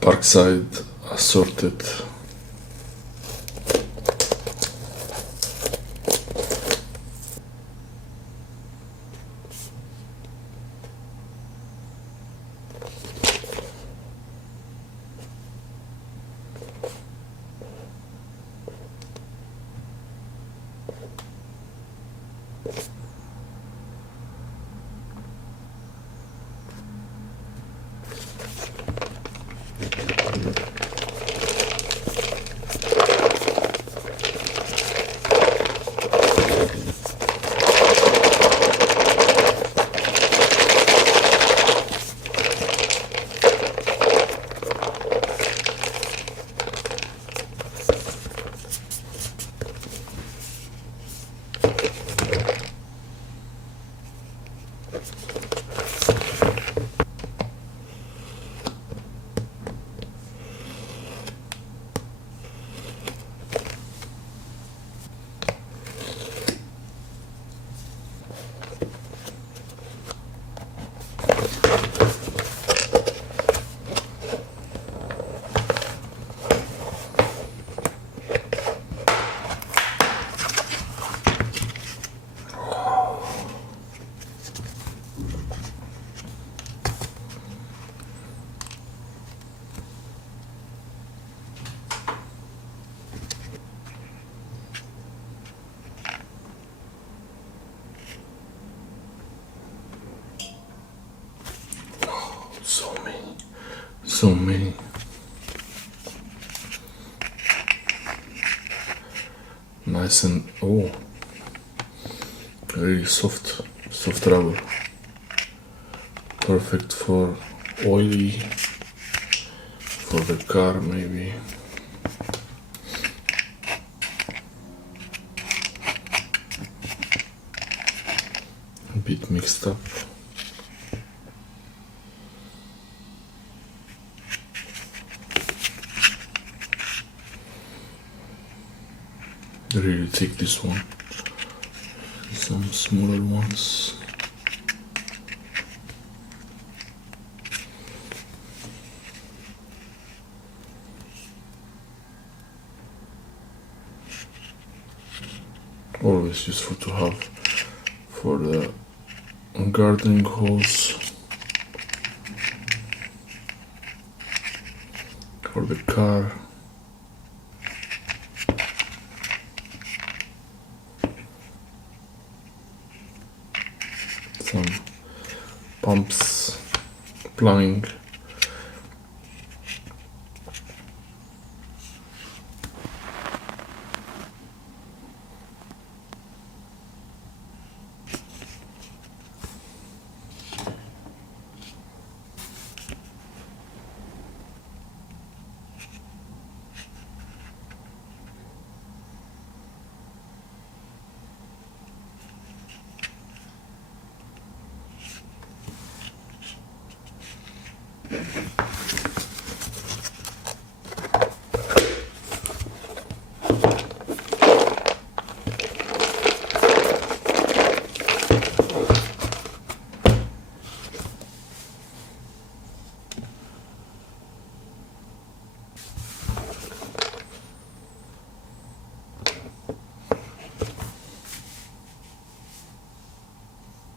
Parkside assorted. So many. Nice and very soft rubber. Perfect for oily, for the car maybe. A bit mixed up. Really thick this one. Some smaller ones. Always useful to have for the gardening hose, for the car. Some pumps, plumbing.